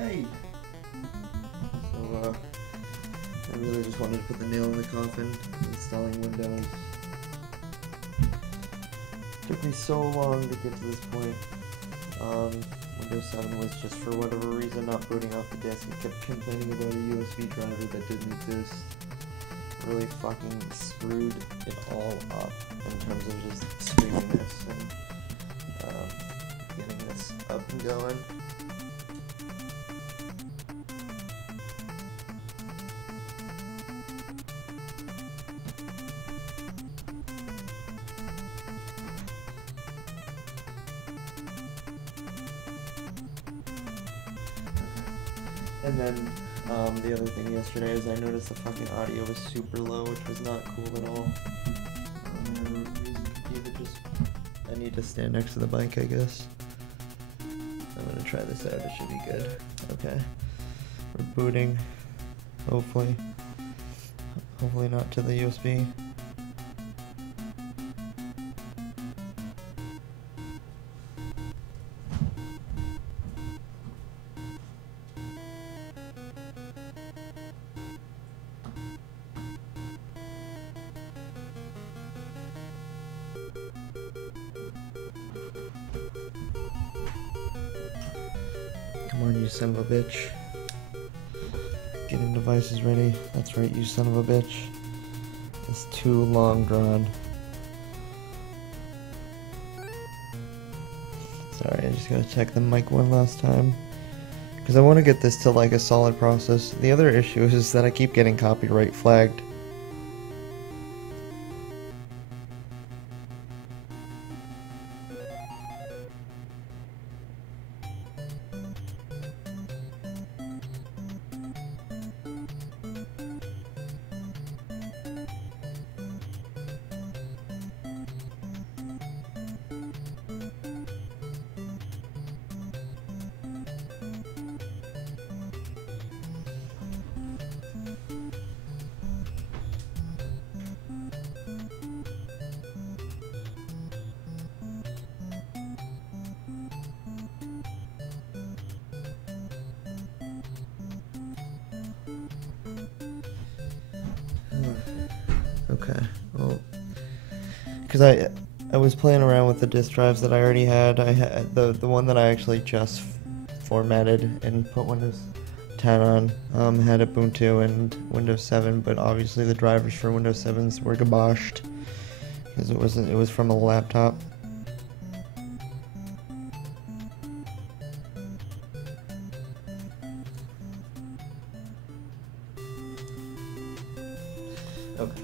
Hey! So, I really just wanted to put the nail in the coffin, installing Windows. Took me so long to get to this point. Windows 7 was just, for whatever reason, not booting off the disk. It kept complaining about a USB driver that didn't exist. Really fucking screwed it all up in terms of just streaming this and getting this up and going. And then, the other thing yesterday is I noticed the fucking audio was super low, which was not cool at all. I need to stand next to the mic, I guess. I'm gonna try this out, it should be good. Okay. We're booting, hopefully. Hopefully not to the USB. Come on, you son of a bitch. Getting devices ready. That's right, you son of a bitch. It's too long drawn. Sorry, I just gotta check the mic one last time. Because I want to get this to like a solid process. The other issue is that I keep getting copyright flagged. Okay, well, because I was playing around with the disk drives that I already had. I had the one that I actually just formatted and put Windows 10 on. Had Ubuntu and Windows 7, but obviously the drivers for Windows 7s were gaboshed because it was from a laptop. Okay,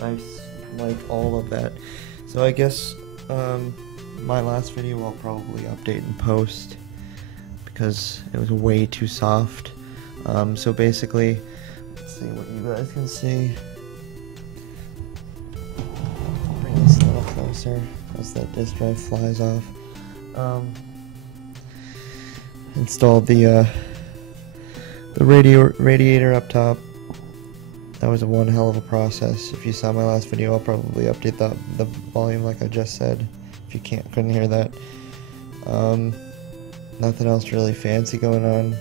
I like all of that. So I guess my last video I'll probably update and post because it was way too soft. So basically, let's see what you guys can see. Bring this a little closer as that disk drive flies off. Installed the radiator up top. That was one hell of a process. If you saw my last video, I'll probably update the volume like I just said. If you couldn't hear that. Nothing else really fancy going on.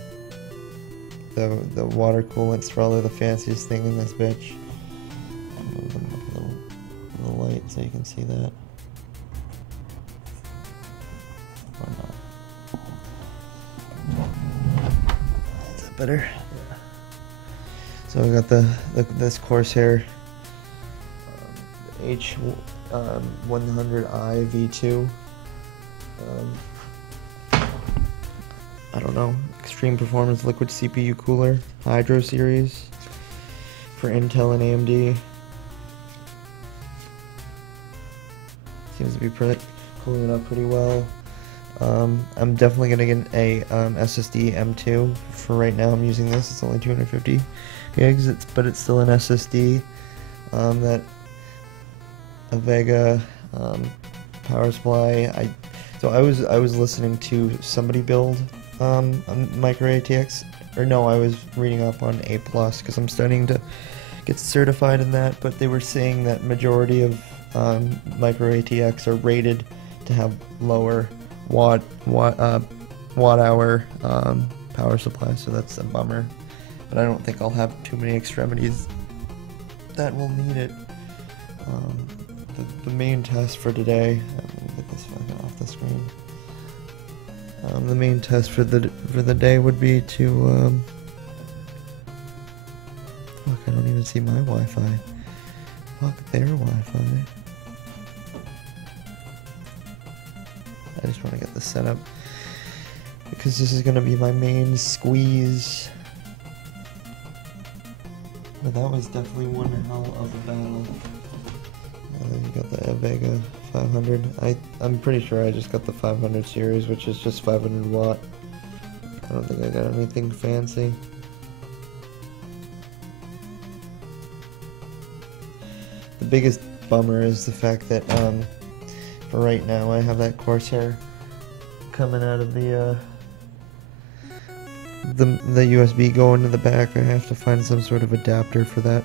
The water coolant's probably the fanciest thing in this bitch. Move them up the light so you can see that. Or not. Is that better? So we got this Corsair H100i V2. I don't know, extreme performance liquid CPU cooler, Hydro series for Intel and AMD. Seems to be cooling it up pretty well. I'm definitely gonna get a SSD M2. For right now, I'm using this. It's only 250 gigs, but it's still an SSD. That a Vega power supply. So I was listening to somebody build a micro ATX, or no, I was reading up on A+ because I'm studying to get certified in that. But they were saying that majority of micro ATX are rated to have lower watt hour power supply, so that's a bummer. But I don't think I'll have too many extremities that will need it. The main test for today, let me get this fucking off the screen. The main test for the day would be to fuck, I don't even see my Wi-Fi. Fuck their Wi-Fi. I just want to get this set up because this is gonna be my main squeeze. But that was definitely one hell of a battle. Then you got the Vega 500. I'm pretty sure I just got the 500 series, which is just 500 watt. I don't think I got anything fancy. The biggest bummer is the fact that for right now I have that Corsair coming out of the USB going to the back. I have to find some sort of adapter for that.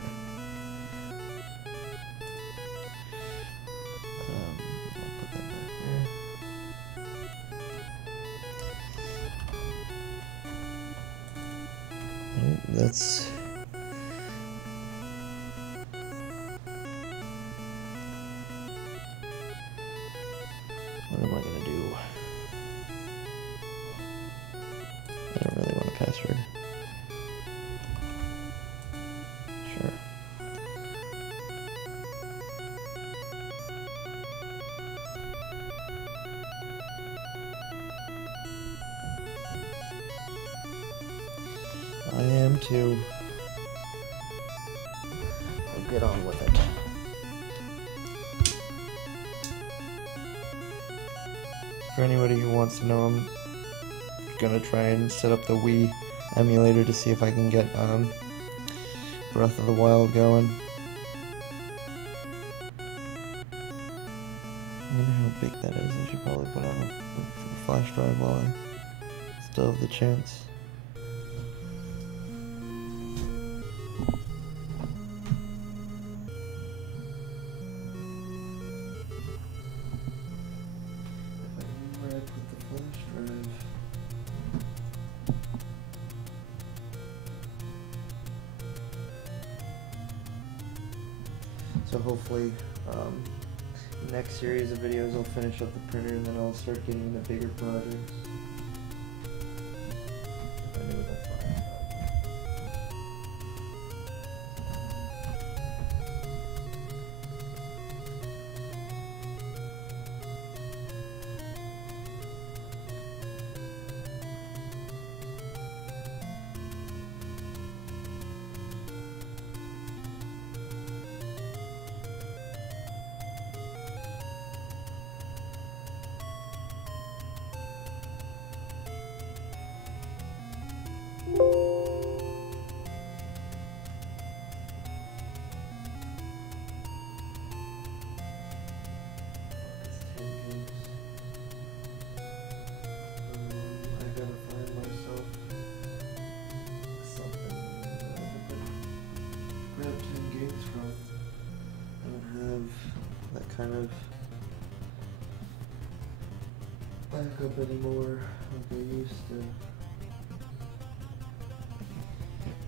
That's what am I gonna do? I don't really want a password. Sure. I am too. I'll get on with it. For anybody who wants to know, I'm gonna try and set up the Wii emulator to see if I can get Breath of the Wild going. I wonder how big that is. I should probably put on a flash drive while I still have the chance. So hopefully, next series of videos I'll finish up the printer and then I'll start getting into bigger projects. I knew that fire. Kind of backup anymore like I used to.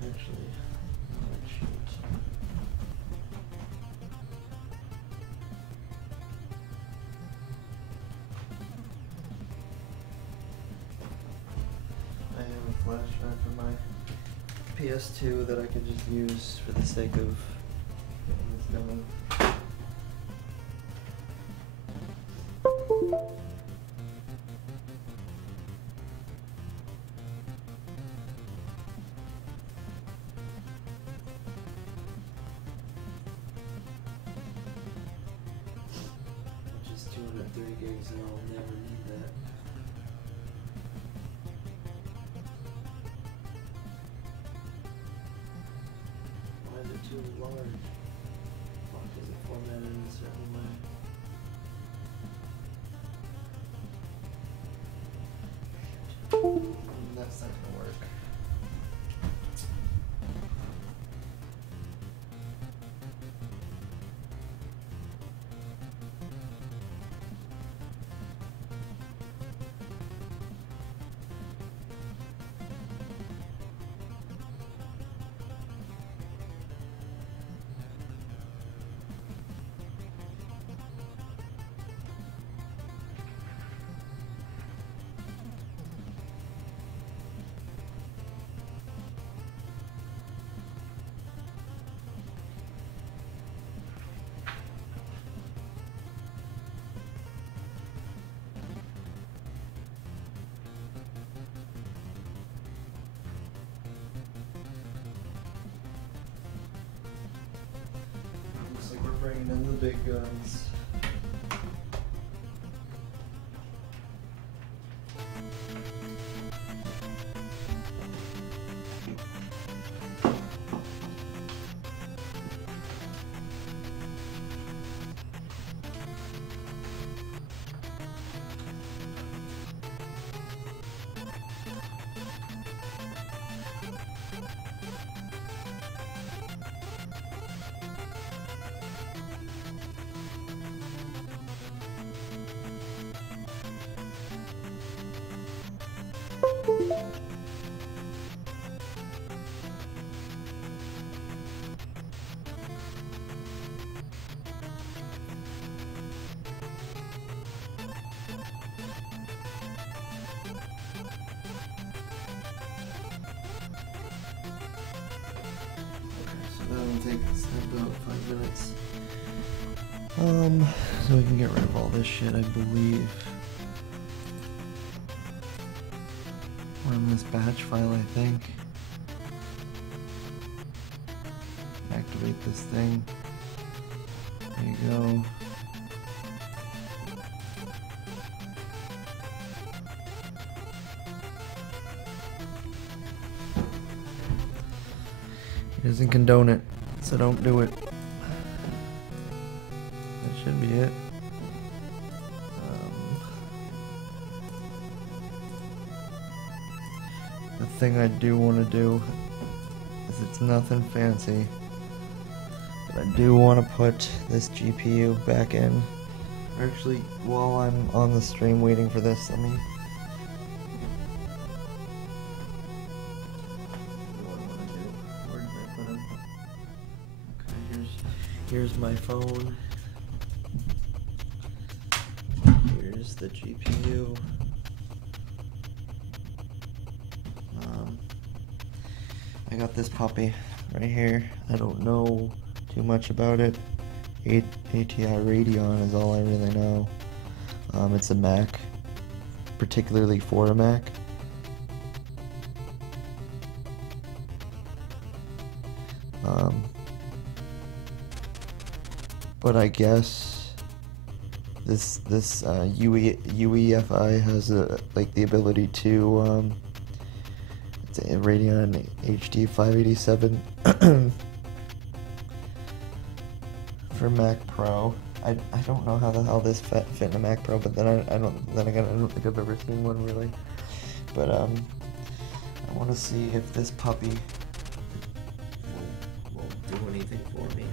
Actually, oh shoot. I have a flash drive for my PS2 that I could just use for the sake of getting this done. Which is 230 gigs and I'll never need that. Why is it too large? Why is it formatted in a certain way? That's not gonna work. bringing in the big guns. That'll take about 5 minutes. So we can get rid of all this shit, I believe. Run this batch file, I think. Activate this thing. There you go. He doesn't condone it, so don't do it. That should be it. The thing I do want to do is, it's nothing fancy, but I do want to put this GPU back in. Actually, while I'm on the stream waiting for this, let me... Here's my phone. Here's the GPU. I got this puppy right here. I don't know too much about it. ATI Radeon is all I really know. It's a Mac, particularly for a Mac. But I guess this UEFI has like the ability to it's a Radeon HD 587 for Mac Pro. I don't know how the hell this fit in a Mac Pro, but then I don't think I've ever seen one really. But I want to see if this puppy will do anything for me.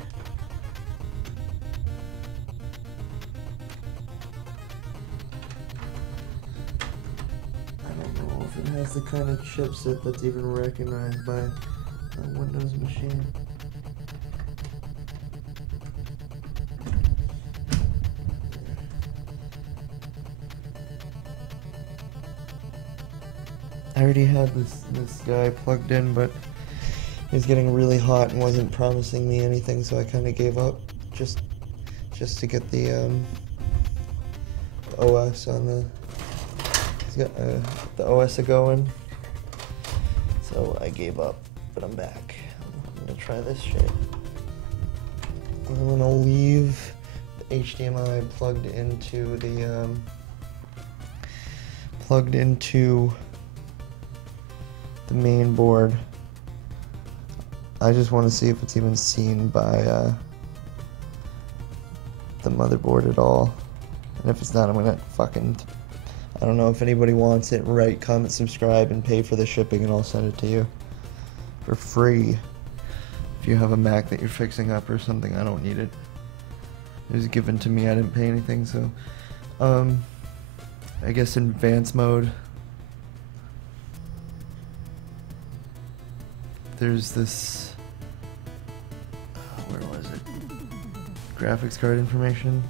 It has the kind of chipset that's even recognized by a Windows machine. I already had this guy plugged in, but he was getting really hot and wasn't promising me anything, so I kind of gave up just to get the OS on the. Got the OS going, so I gave up, but I'm back. I'm gonna try this shit. I'm gonna leave the HDMI plugged into the main board. I just want to see if it's even seen by the motherboard at all, and if it's not, I'm gonna fucking. I don't know if anybody wants it. Write, comment, subscribe, and pay for the shipping, and I'll send it to you for free. If you have a Mac that you're fixing up or something, I don't need it. It was given to me. I didn't pay anything, so I guess in advanced mode, there's this. Where was it? Graphics card information.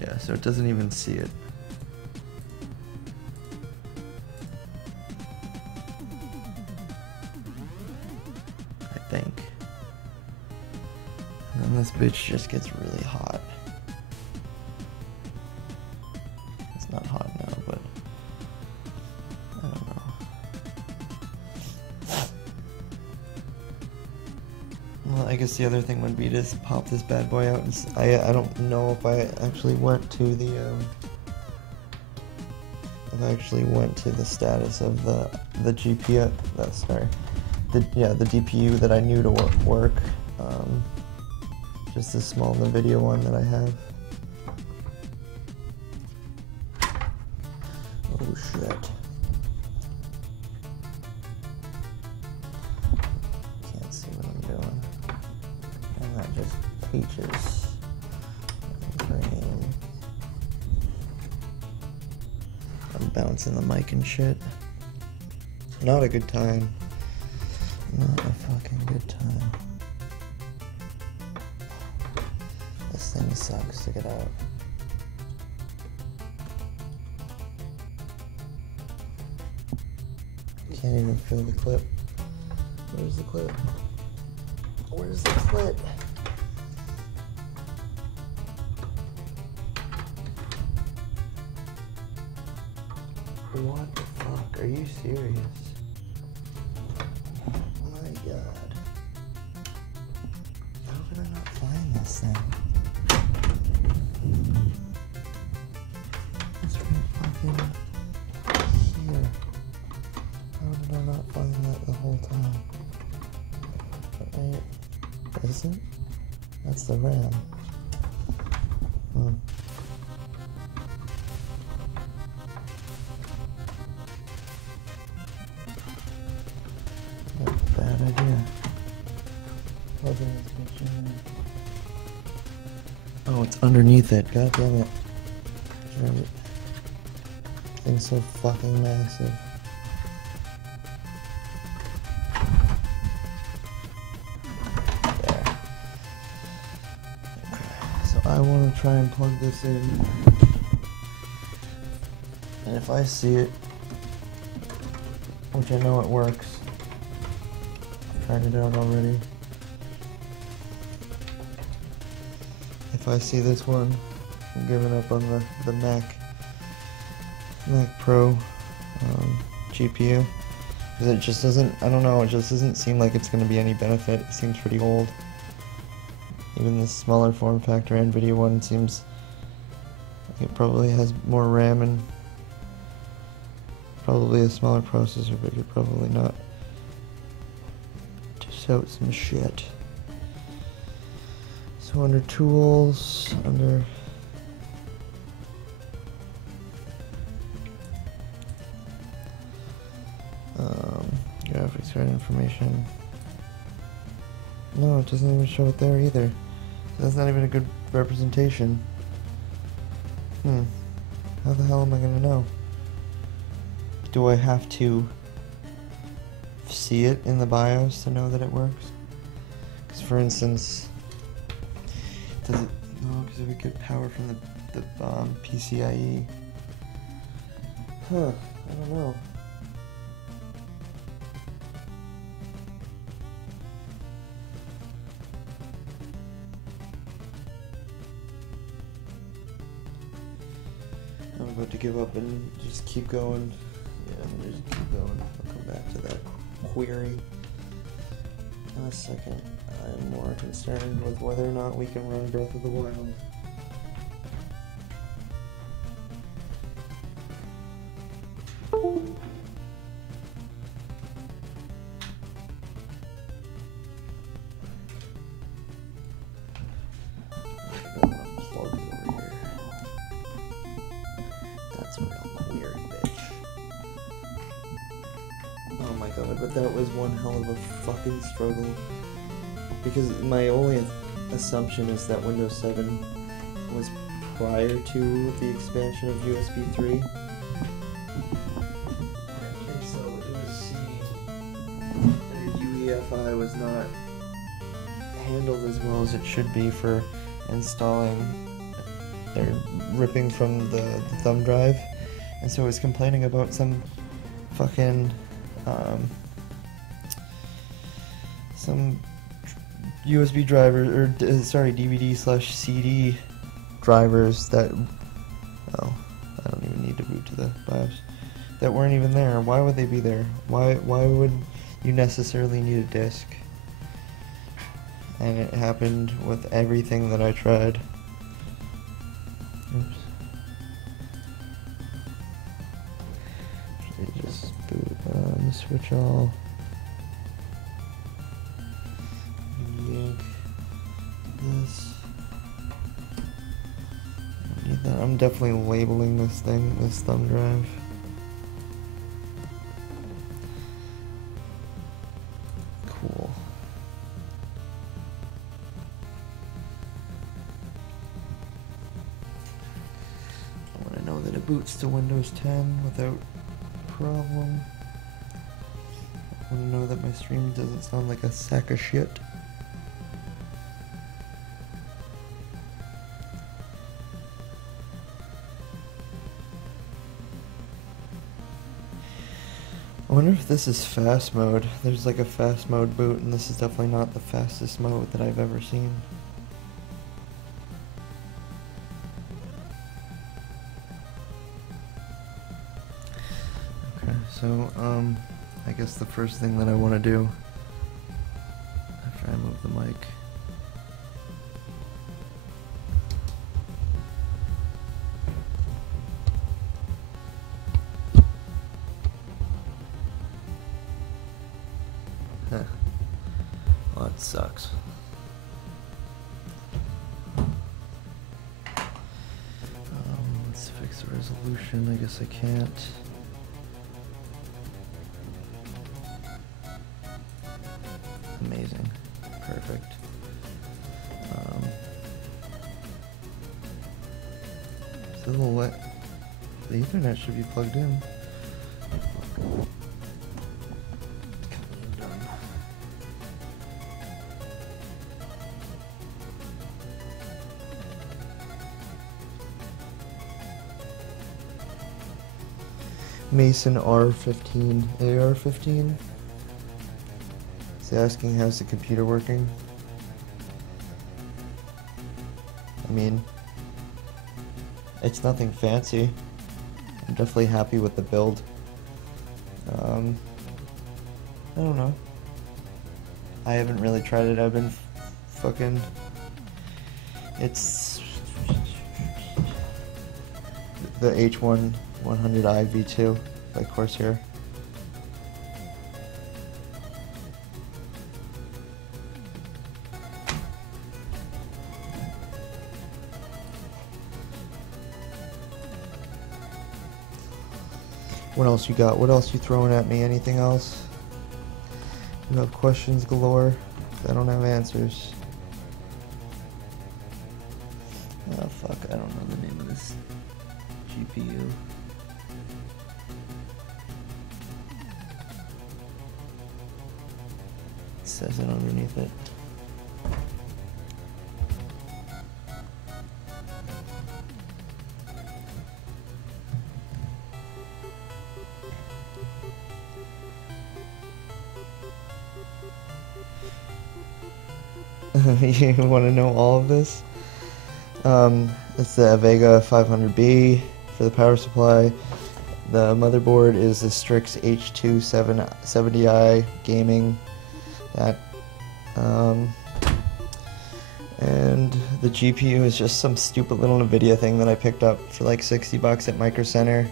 Yeah, so it doesn't even see it. I think. And then this bitch just gets really hot. It's not hot now, but I don't know. Well, I guess the other thing would be to just pop this bad boy out. And I don't know if I actually went to the status of the GPU. The DPU that I knew to work. Just the small NVIDIA one that I have. Oh shit. Can't see what I'm doing. And that just peaches. Green. I'm bouncing the mic and shit. Not a good time. Not a fucking good time. This thing sucks to get out. Can't even feel the clip. Where's the clip? Where's the clip? What the fuck? Are you serious? Oh my god. How could I not find this thing? It's right fucking here. How did I not find that the whole time? Right? Is it? That's the RAM. Bad idea. Oh, it's underneath it. God damn it. Right. Thing's so fucking massive. There. Okay. So I want to try and plug this in. And if I see it, which I know it works, tried it out already. If I see this one, I'm giving up on the Mac Pro GPU, because it just doesn't, I don't know, it just doesn't seem like it's going to be any benefit. It seems pretty old. Even the smaller form factor NVIDIA one seems like it probably has more RAM and probably a smaller processor, but you're probably not. Out some shit. So under tools, under graphics card information. No, it doesn't even show it there either. So that's not even a good representation. How the hell am I gonna know? Do I have to see it in the BIOS to know that it works? Because for instance, does it? No, because it would get power from the PCIe. Huh? I don't know. I'm about to give up and just keep going. Yeah, I'm gonna just keep going. I'll come back to that query in a second. I'm more concerned with whether or not we can run Breath of the Wild. That's real weird, bitch. Oh my god, but that was one hell of a fucking struggle. Because my only assumption is that Windows 7 was prior to the expansion of USB 3. Okay, so it was seeing that UEFI was not handled as well as it should be for installing or ripping from the thumb drive. And so it was complaining about some fucking some USB drivers, or DVD/CD drivers that, oh, I don't even need to boot to the BIOS, that weren't even there. Why would they be there? Why would you necessarily need a disk? And it happened with everything that I tried. Oops. Should I just boot switch all? Yank this. I don't need that. I'm definitely labeling this thing, this thumb drive. Cool. I want to know that it boots to Windows 10 without problem. I want to know that my stream doesn't sound like a sack of shit. I wonder if this is fast mode. There's like a fast mode boot, and this is definitely not the fastest mode that I've ever seen. Okay, so I guess the first thing that I want to do after I move the mic well, that sucks. Let's fix the resolution. I guess I can't. Amazing. Perfect. So the Ethernet should be plugged in. Mason R15, AR15. He's asking, how's the computer working? I mean, it's nothing fancy. I'm definitely happy with the build. I don't know. I haven't really tried it. I've been fucking... It's... the H1 100i V2 by Corsair. What else you got? What else you throwing at me? Anything else? You have questions galore. I don't have answers. Oh fuck, I don't know the name of this GPU. It says it underneath it. You want to know all of this? It's the Vega 500B for the power supply. The motherboard is the Strix H270i gaming. That, and the GPU is just some stupid little NVIDIA thing that I picked up for like 60 bucks at Micro Center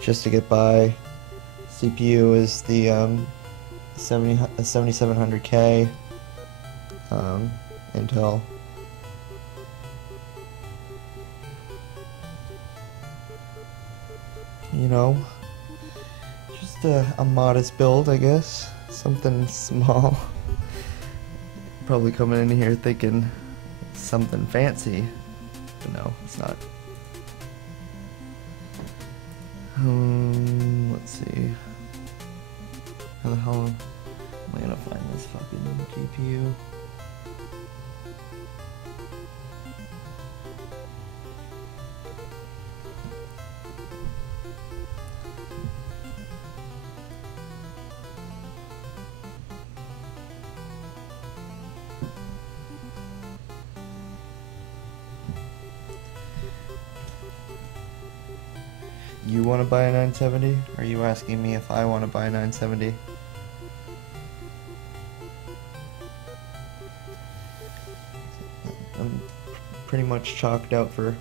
just to get by. CPU is the 7700K Intel. You know, just a modest build, I guess. Something small. Probably coming in here thinking something fancy, but no, it's not. Let's see. How the hell am I gonna find this fucking GPU? You want to buy a 970? Are you asking me if I want to buy a 970? pretty much chalked out for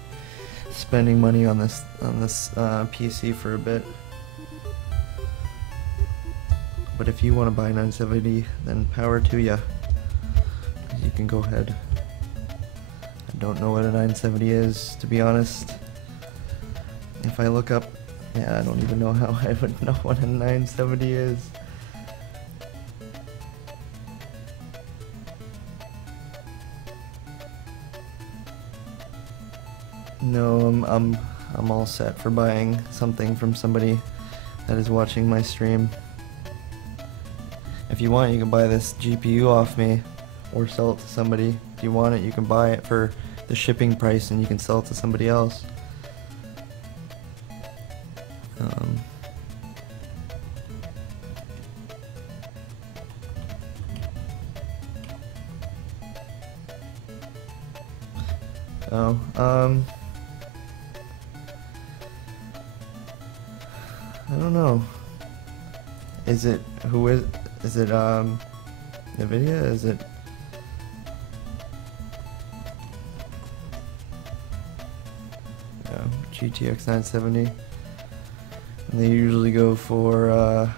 spending money on this PC for a bit. But if you want to buy 970, then power to ya. You can go ahead. I don't know what a 970 is, to be honest. If I look up, yeah, I don't even know how I would know what a 970 is. No, I'm all set for buying something from somebody that is watching my stream. If you want, you can buy this GPU off me or sell it to somebody. If you want it, you can buy it for the shipping price and you can sell it to somebody else. I don't know. Is it NVIDIA? Is it GTX 970? And they usually go for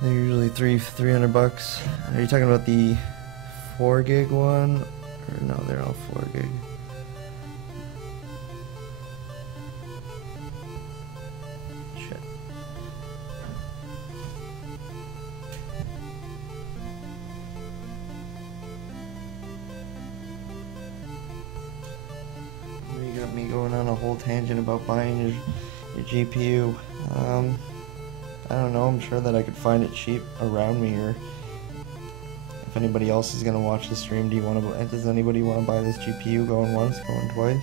they're usually $300. Are you talking about the 4 gig one? Or no, they're all 4 gig. Shit. You got me going on a whole tangent about buying your GPU. I don't know, I'm sure that I could find it cheap around me, or if anybody else is gonna watch the stream, does anybody want to buy this GPU going once, going twice?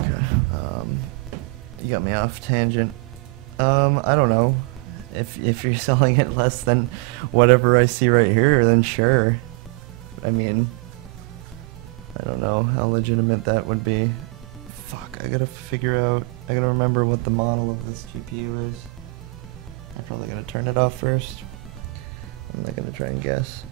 Okay, you got me off tangent. I don't know. If you're selling it less than whatever I see right here, then sure. I mean, I don't know how legitimate that would be. Fuck, I gotta remember what the model of this GPU is. I'm probably gonna turn it off first. I'm not gonna try and guess.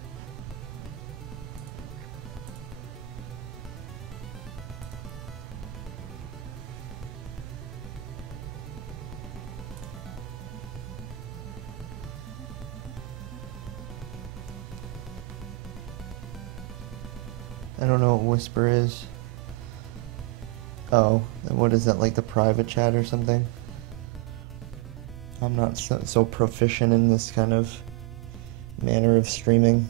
I don't know what Whisper is. Oh, what is that, like the private chat or something? I'm not so proficient in this kind of manner of streaming.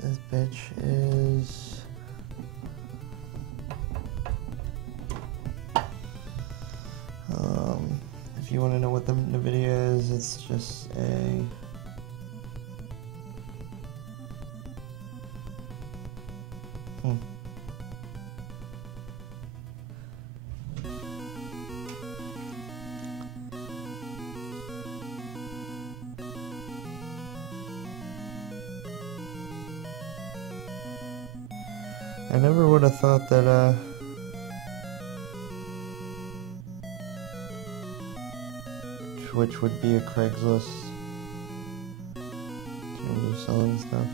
This bitch is... if you want to know what the NVIDIA is, it's just a... I never would have thought that, Twitch would be a Craigslist. You're selling stuff.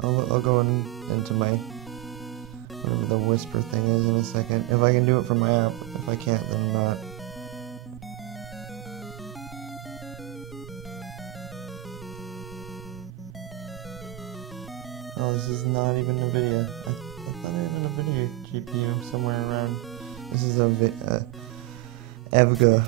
I'll go into my, whatever the Whisper thing is in a second. If I can do it from my app. If I can't, then not. Oh, this is not even NVIDIA. I thought I had an NVIDIA GPU somewhere around. This is a EVGA.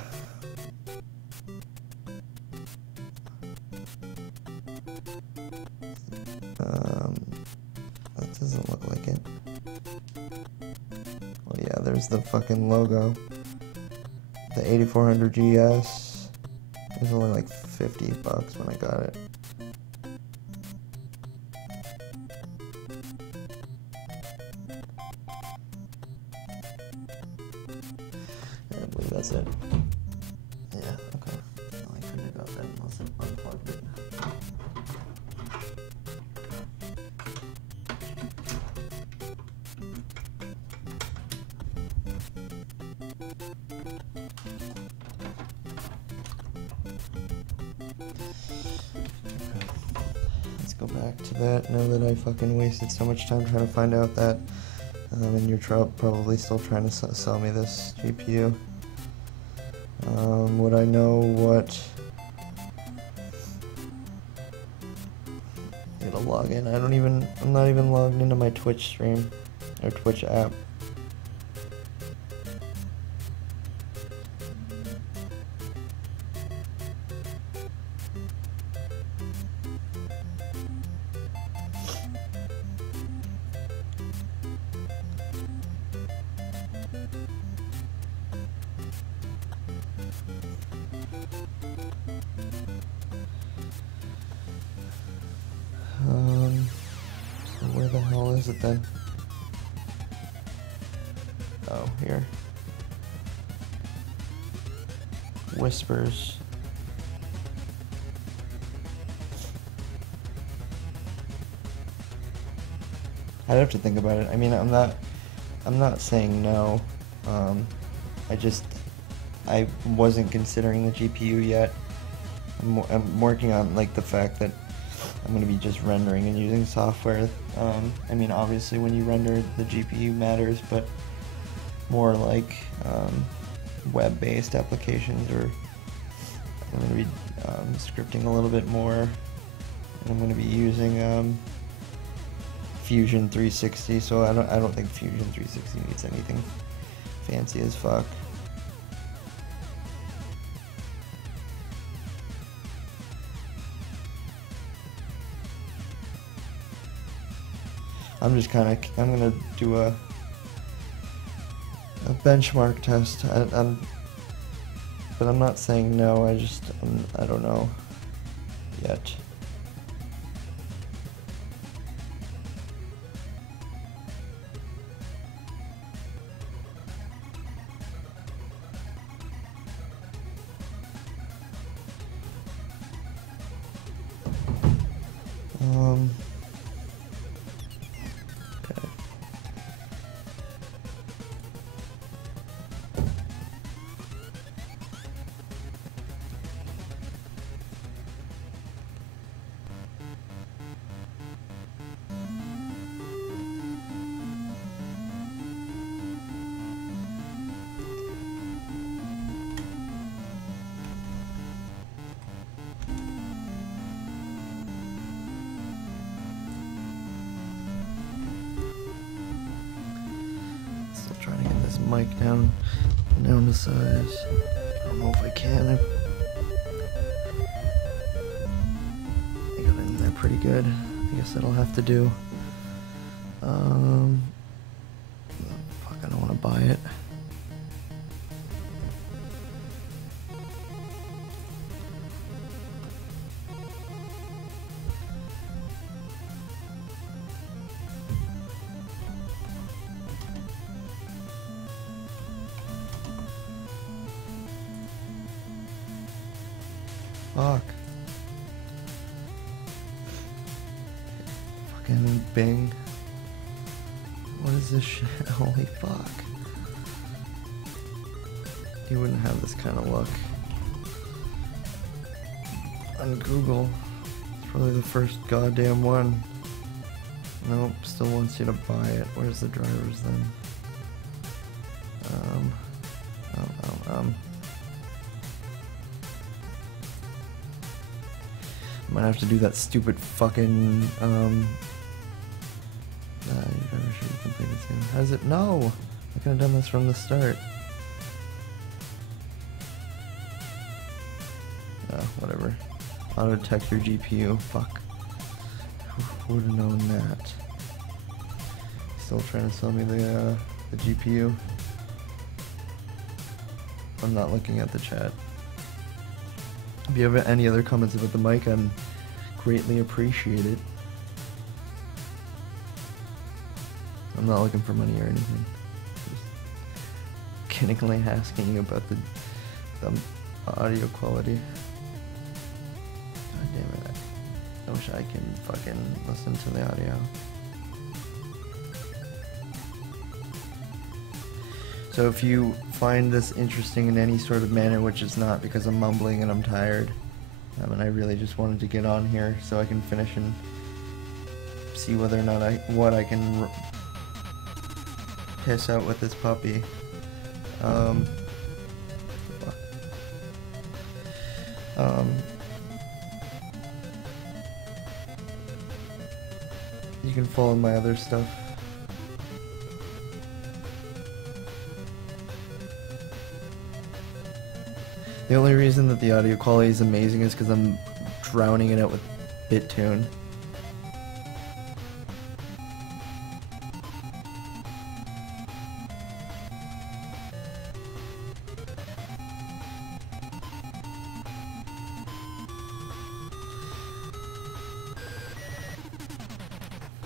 Well, yeah, there's the fucking logo. The 8400 GS. It was only like $50 when I got it. I believe that's it. Yeah, okay. Well, I couldn't have got that unless I unplugged it. Let's go back to that now that I fucking wasted so much time trying to find out that, and you're probably still trying to sell me this GPU. Would I know what it'll log in? I'm not even logged into my Twitch stream or Twitch app. So where the hell is it then? Oh, here. Whispers. I'd have to think about it. I mean, I'm not saying no. I wasn't considering the GPU yet. I'm working on like the fact that I'm going to be just rendering and using software. I mean, obviously when you render, the GPU matters, but more like web-based applications, or I'm going to be scripting a little bit more, and I'm going to be using Fusion 360. So I don't think Fusion 360 needs anything fancy as fuck. I'm gonna do a benchmark test. But I'm not saying no. I don't know yet. Okay. Still trying to get this mic down to size. I don't know if I can. I got it in there pretty good. I guess that'll have to do. Fuck, I don't want to buy it. Fuck. Fucking Bing. What is this shit? Holy fuck. You wouldn't have this kind of luck on Google. It's probably the first goddamn one. Nope, still wants you to buy it. Where's the drivers then? Might have to do that stupid fucking, you driver should be completed soon. How does it? No! I could have done this from the start. Whatever. Auto detect your GPU. Fuck. Who would have known that? Still trying to sell me the GPU. I'm not looking at the chat. If you have any other comments about the mic, I'm greatly appreciate it. I'm not looking for money or anything. Just kiddingly asking you about the audio quality. God damn it. I wish I can fucking listen to the audio. So if you find this interesting in any sort of manner, which is not because I'm mumbling and I'm tired, and I really just wanted to get on here so I can finish and see whether or not what I can piss out with this puppy. You can follow my other stuff. The only reason that the audio quality is amazing is because I'm drowning it out with BitTune.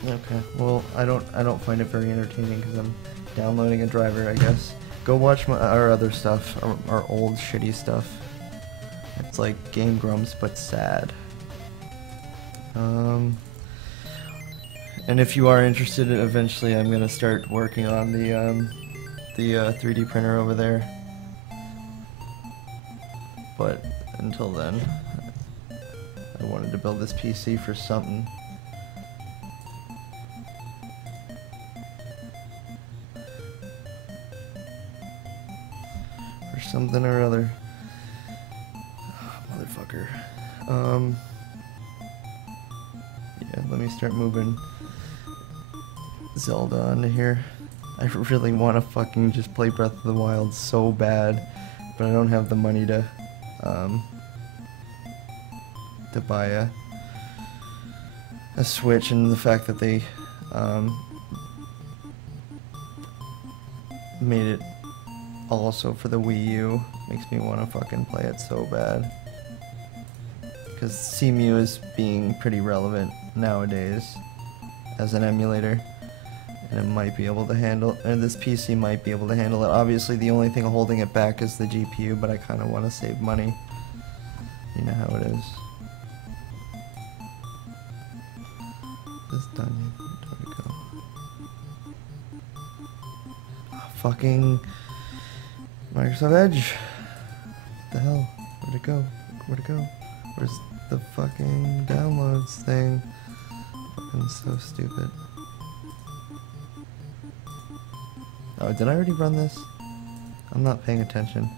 Okay, well, I don't find it very entertaining because I'm downloading a driver, I guess. Go watch our other stuff, our old shitty stuff. It's like Game Grumps, but sad. And if you are interested, eventually I'm gonna start working on the 3D printer over there. But until then, I wanted to build this PC for something. Something or other. Oh, motherfucker. Yeah, let me start moving Zelda onto here. I really want to fucking just play Breath of the Wild so bad, but I don't have the money to buy a Switch, and the fact that they made it also for the Wii U makes me want to fucking play it so bad. Because CMU is being pretty relevant nowadays as an emulator, and it might be able to handle, and this PC might be able to handle it. Obviously the only thing holding it back is the GPU, but I kind of want to save money. You know how it is. This done. Where'd it go? Oh, fucking Microsoft Edge. What the hell? Where'd it go? Where'd it go? Where's the fucking downloads thing? Fucking so stupid. Oh, did I already run this? I'm not paying attention.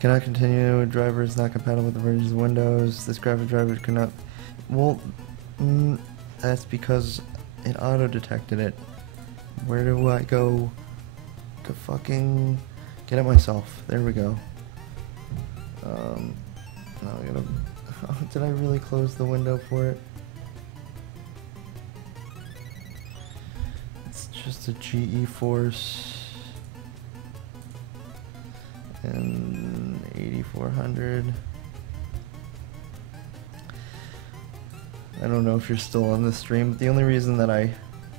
Cannot continue. Driver is not compatible with the versions of Windows. This graphic driver cannot. Well, that's because it auto-detected it. Where do I go to fucking get it myself? There we go. Now I gotta. Oh, did I really close the window for it? It's just a GeForce and 8400. I don't know if you're still on the stream. The only reason that I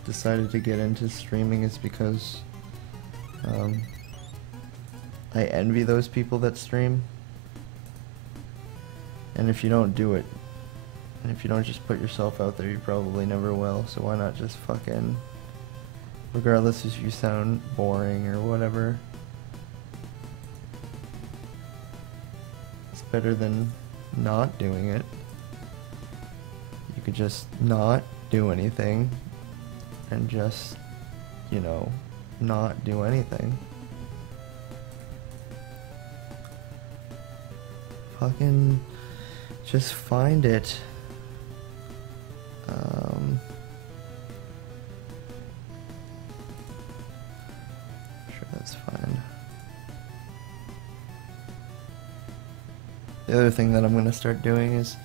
decided to get into streaming is because I envy those people that stream. And if you don't do it, and if you don't just put yourself out there, you probably never will. So why not just fucking, regardless if you sound boring or whatever, it's better than not doing it. You could just not do anything and just, you know, not do anything. Fucking just find it. Sure, that's fine. The other thing that I'm gonna start doing is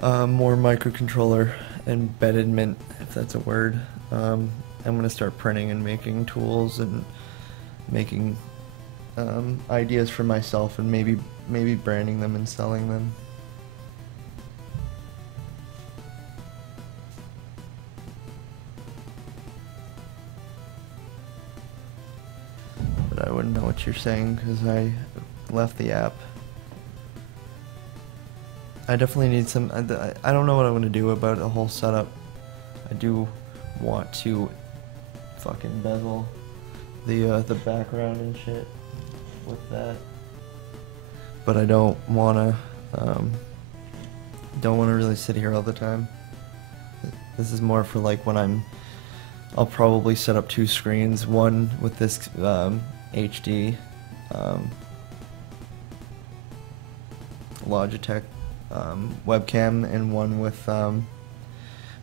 more microcontroller embeddedment, if that's a word. I'm gonna start printing and making tools and making ideas for myself, and maybe branding them and selling them. But I wouldn't know what you're saying because I left the app. I definitely need some. I don't know what I'm gonna do about the whole setup. I do want to fucking bezel the background and shit with that, but I don't wanna really sit here all the time. This is more for like when I'll probably set up 2 screens, one with this HD Logitech webcam and one with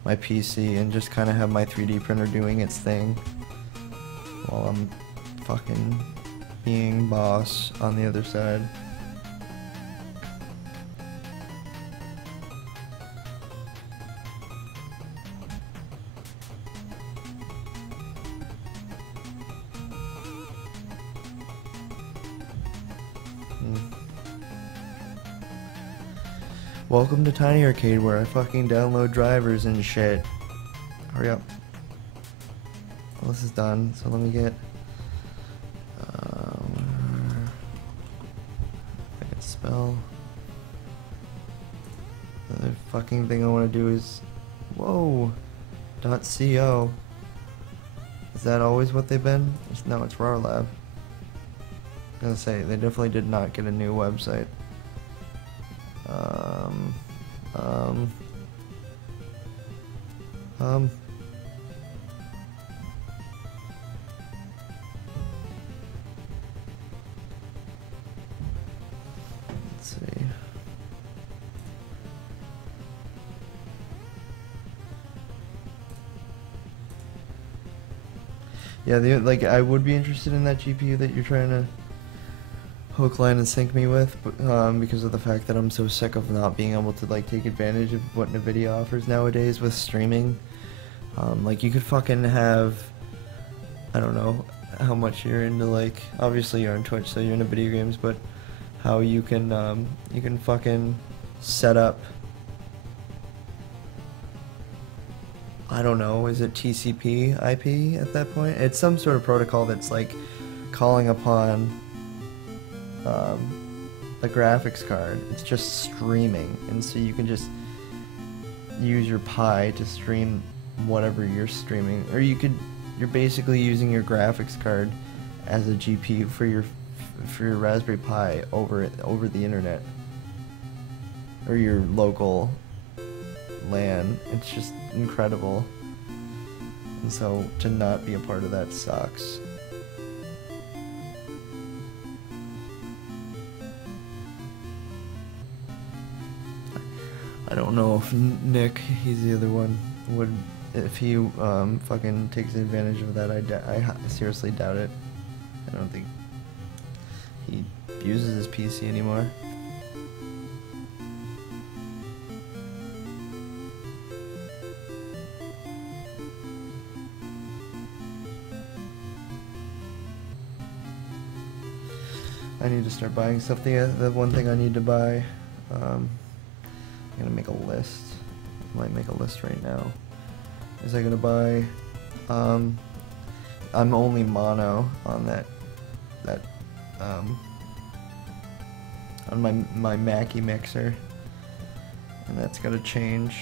my PC, and just kind of have my 3D printer doing its thing while I'm fucking being boss on the other side. Welcome to TinyArcade, where I fucking download drivers and shit. Hurry up. Well, this is done, so let me get I can spell. The other fucking thing I want to do is whoa .co. Is that always what they've been? No, it's RAR Lab. I was gonna say they definitely did not get a new website. Let's see. Yeah, like I would be interested in that GPU that you're trying to hook, line, and sync me with, but, because of the fact that I'm so sick of not being able to like take advantage of what NVIDIA offers nowadays with streaming. Like you could fucking have, I don't know how much you're into, like obviously you're on Twitch, so you're into video games, but how you can fucking set up, I don't know, is it TCP IP at that point? It's some sort of protocol that's like calling upon the graphics card. It's just streaming, and so you can just use your Pi to stream whatever you're streaming, or you're basically using your graphics card as a GPU for your Raspberry Pi over the internet or your local LAN. It's just incredible, and so to not be a part of that sucks. I don't know if Nick, he's the other one, would, if he fucking takes advantage of that. I seriously doubt it. I don't think he uses his PC anymore. I need to start buying stuff. The one thing I need to buy, I'm gonna make a list. Might make a list right now. Is I gonna buy? I'm only mono on that on my Mackie mixer, and that's gotta change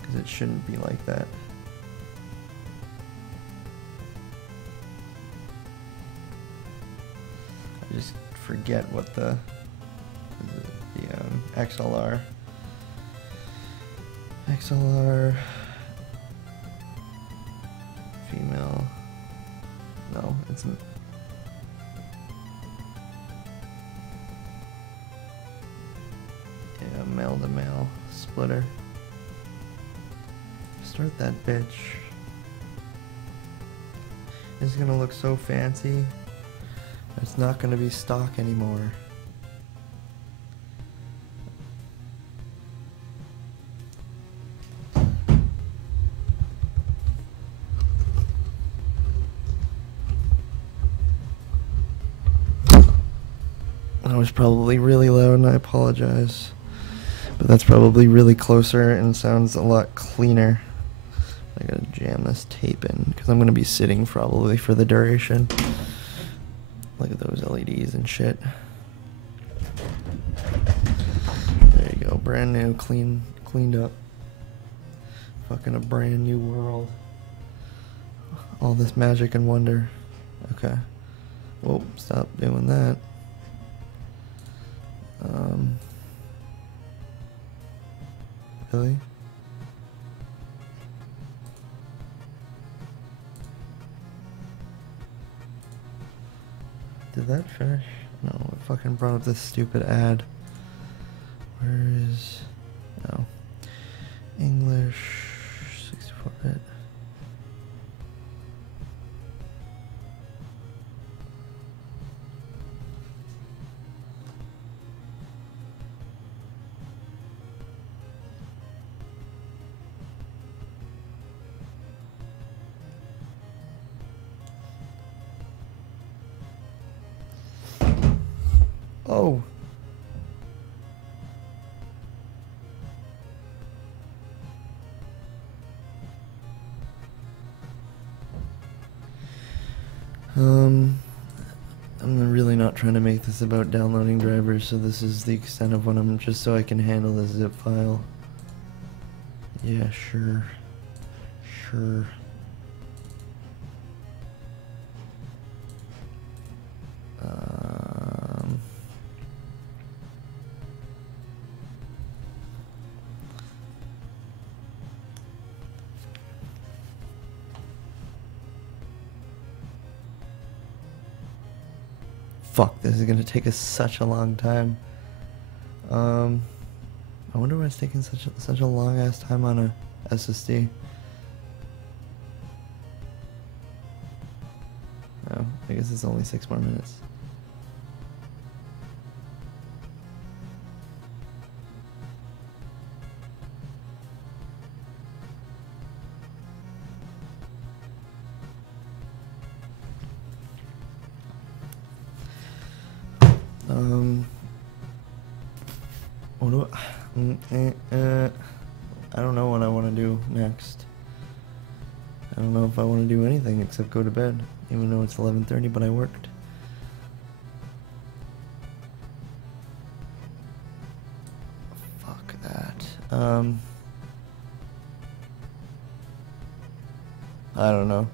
because it shouldn't be like that. I just forget what the XLR female, no, it's male to male splitter. Start that bitch. It's gonna look so fancy. It's not gonna be stock anymore. That was probably really loud and I apologize. But that's probably really closer and sounds a lot cleaner. I gotta jam this tape in because I'm gonna be sitting probably for the duration. Look at those LEDs and shit. There you go, brand new, cleaned up. Fucking a brand new world. All this magic and wonder. Okay. Whoa, stop doing that. Really? Did that finish? No, it fucking brought up this stupid ad. Where is... Oh. English 64-bit. Oh. I'm really not trying to make this about downloading drivers, so this is the extent of what I'm, just so I can handle the zip file. Yeah, sure. Sure. Fuck, this is gonna take us such a long time. I wonder why it's taking such a long ass time on a SSD. Oh, I guess it's only 6 more minutes. What do I don't know what I want to do next. I don't know if I want to do anything except go to bed, even though it's 11:30, but I worked. Fuck that. I don't know.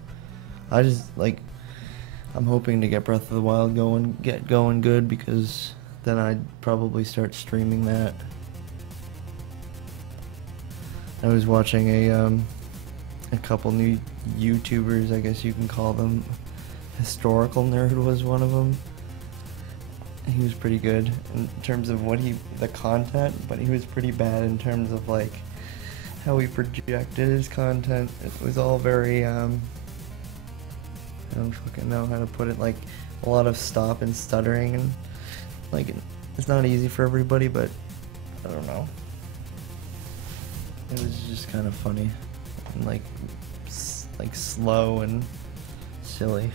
I just, like, I'm hoping to get Breath of the Wild get going good, because then I'd probably start streaming that. I was watching a couple new YouTubers, I guess you can call them. Historical Nerd was one of them. He was pretty good in terms of the content, but he was pretty bad in terms of, like, how he projected his content. It was all very, I don't fucking know how to put it, like, a lot of stop and stuttering, and, like, it's not easy for everybody, but I don't know. It was just kind of funny and, like slow and silly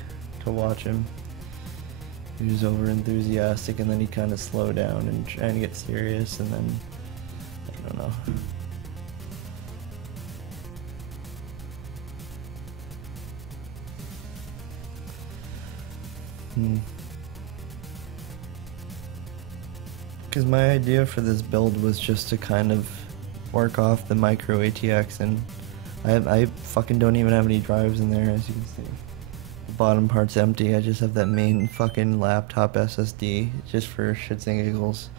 to watch him. He was over enthusiastic, and then he'd kind of slow down and try and get serious, and then I don't know. Because my idea for this build was just to kind of work off the micro ATX, and I fucking don't even have any drives in there, as you can see. The bottom part's empty. I just have that main fucking laptop SSD just for shits and giggles,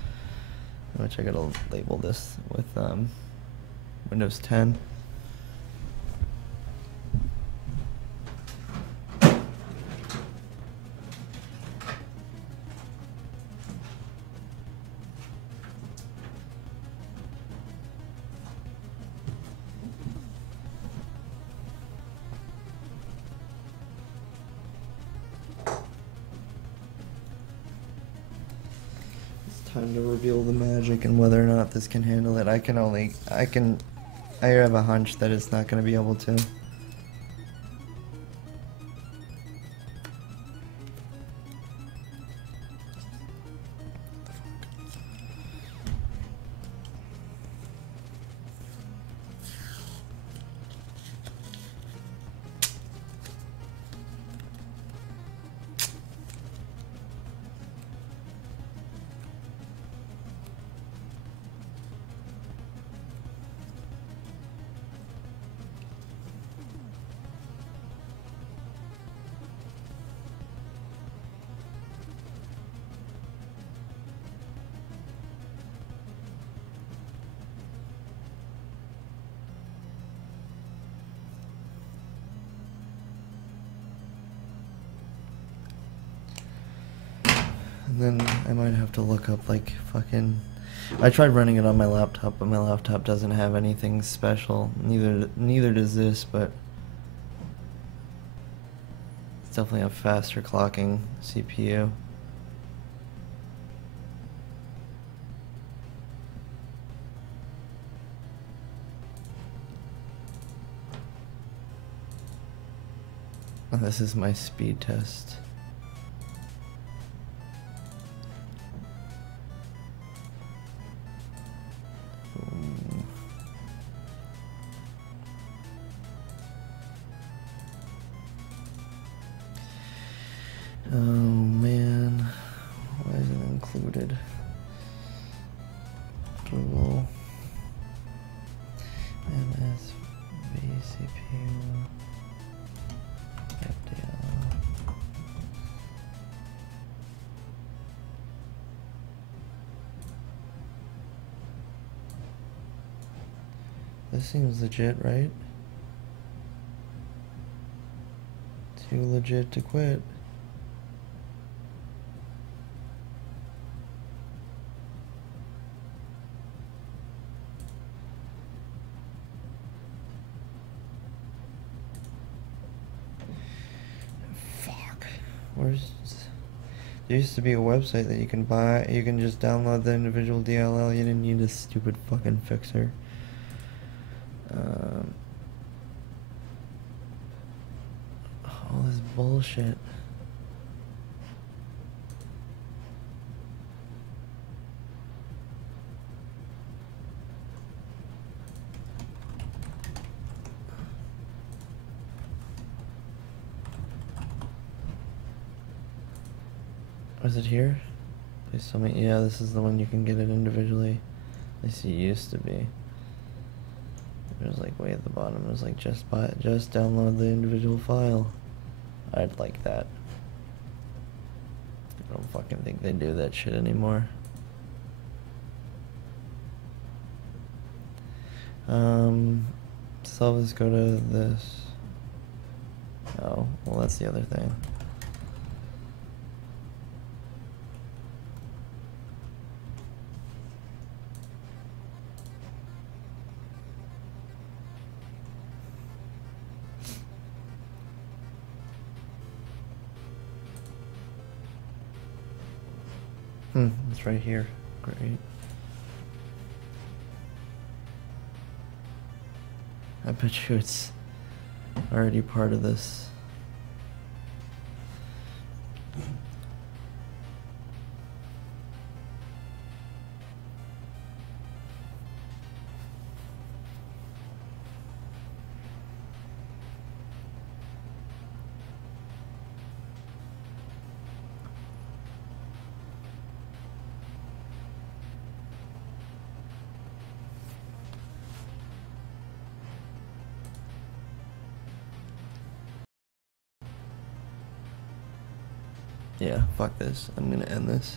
which I gotta label this with Windows 10. Time to reveal the magic and whether or not this can handle it. I have a hunch that it's not going to be able to. And then I might have to look up like fucking. I tried running it on my laptop, but my laptop doesn't have anything special. Neither does this, but it's definitely a faster clocking CPU. Oh, this is my speed test. Oh man, why is it included? Google MSV CPU FDL. This seems legit, right? Too legit to quit. There used to be a website that you can buy. You can just download the individual DLL. You didn't need a stupid fucking fixer. All this bullshit. Was it here? Please tell me. Yeah, this is the one you can get it individually. At least it used to be. It was like way at the bottom. It was like just download the individual file. I'd like that. I don't fucking think they do that shit anymore. So I'll just go to this. Oh, well that's the other thing. It's right here. Great. I bet you it's already part of this. Yeah, fuck this. I'm gonna end this.